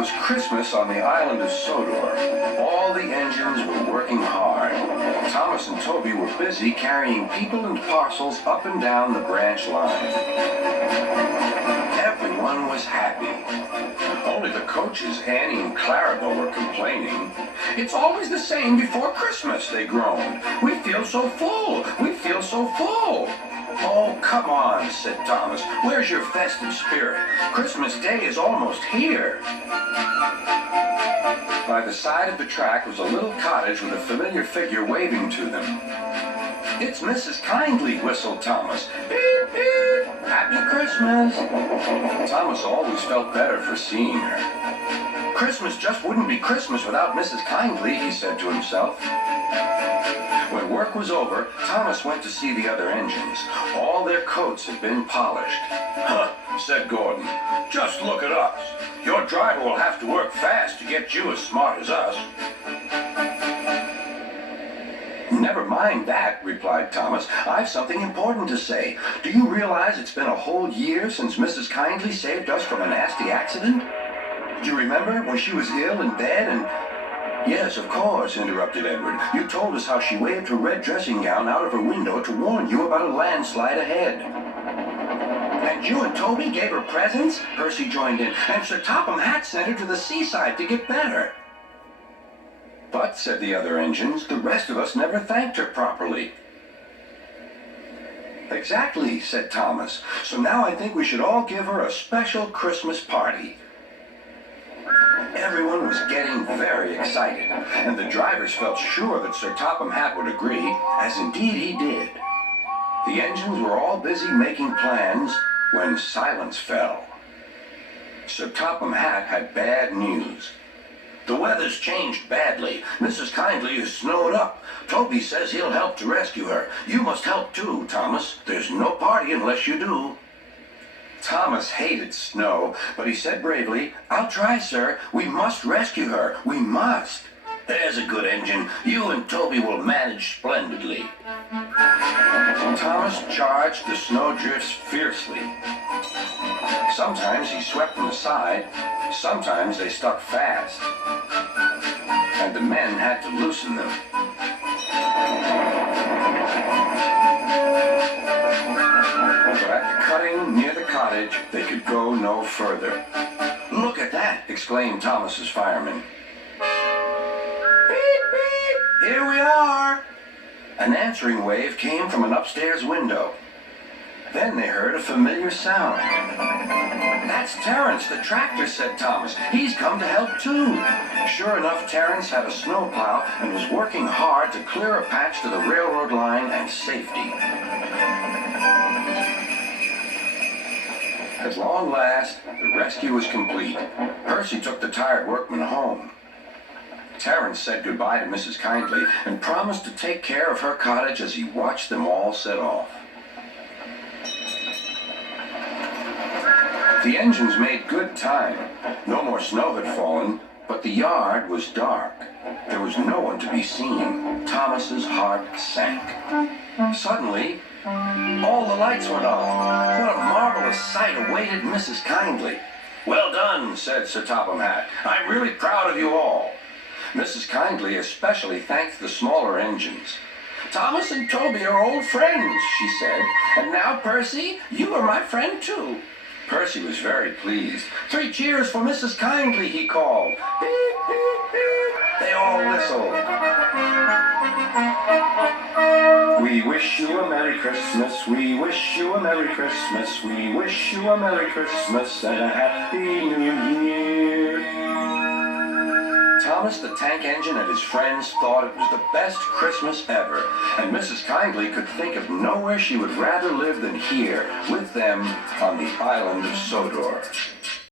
was Christmas on the island of Sodor. All the engines were working hard. Thomas and Toby were busy carrying people and parcels up and down the branch line. Everyone was happy. Only the coaches, Annie and Clarabelle, were complaining. "It's always the same before Christmas," they groaned. "We feel so full. We feel so full." "Oh, come on," said Thomas. "Where's your festive spirit? Christmas Day is almost here." By the side of the track was a little cottage with a familiar figure waving to them. "It's Mrs. Kindly," whistled Thomas. "Beep, beep. Happy Christmas." Thomas always felt better for seeing her. "Christmas just wouldn't be Christmas without Mrs. Kindly," he said to himself. When work was over, Thomas went to see the other engines. All their coats had been polished. "Huh," said Gordon. "Just look at us. Your driver will have to work fast to get you as smart as us." "Never mind that," replied Thomas. "I've something important to say. Do you realize it's been a whole year since Mrs. Kindly saved us from a nasty accident? Do you remember when she was ill in bed and—" "Yes, of course," interrupted Edward. "You told us how she waved her red dressing gown out of her window to warn you about a landslide ahead." "And you and Toby gave her presents?" Percy joined in. "And Sir Topham Hatt sent her to the seaside to get better." "But," said the other engines, "the rest of us never thanked her properly." "Exactly," said Thomas. "So now I think we should all give her a special Christmas party." Everyone was getting very excited, and the drivers felt sure that Sir Topham Hatt would agree, as indeed he did. The engines were all busy making plans when silence fell. Sir Topham Hatt had bad news. "The weather's changed badly. Mrs. Kindly is snowed up. Toby says he'll help to rescue her. You must help too, Thomas. There's no party unless you do." Thomas hated snow, but he said bravely, "I'll try, sir. We must rescue her. We must." "There's a good engine. You and Toby will manage splendidly." Thomas charged the snowdrifts fiercely. Sometimes he swept them aside, sometimes they stuck fast, and the men had to loosen them. But at the cutting near the cottage, they could go no further. "Look at that!" exclaimed Thomas's fireman. "Beep, beep! Here we are!" An answering wave came from an upstairs window. Then they heard a familiar sound. "That's Terence, the tractor," said Thomas. "He's come to help too." Sure enough, Terence had a snowplow and was working hard to clear a patch to the railroad line and safety. At long last, the rescue was complete. Percy took the tired workmen home. Terence said goodbye to Mrs. Kindly and promised to take care of her cottage as he watched them all set off. The engines made good time. No more snow had fallen, but the yard was dark. There was no one to be seen. Thomas's heart sank. Suddenly, all the lights went on. What a marvelous sight awaited Mrs. Kindly. "Well done," said Sir Topham Hatt. "I'm really proud of you all." Mrs. Kindly especially thanked the smaller engines. "Thomas and Toby are old friends," she said. "And now, Percy, you are my friend too." Percy was very pleased. "3 cheers for Mrs. Kindly," he called. "Beep, beep, beep." They all whistled. "We wish you a Merry Christmas, we wish you a Merry Christmas, we wish you a Merry Christmas and a Happy New Year." Thomas the tank engine and his friends thought it was the best Christmas ever, and Mrs. Kindly could think of nowhere she would rather live than here with them on the island of Sodor.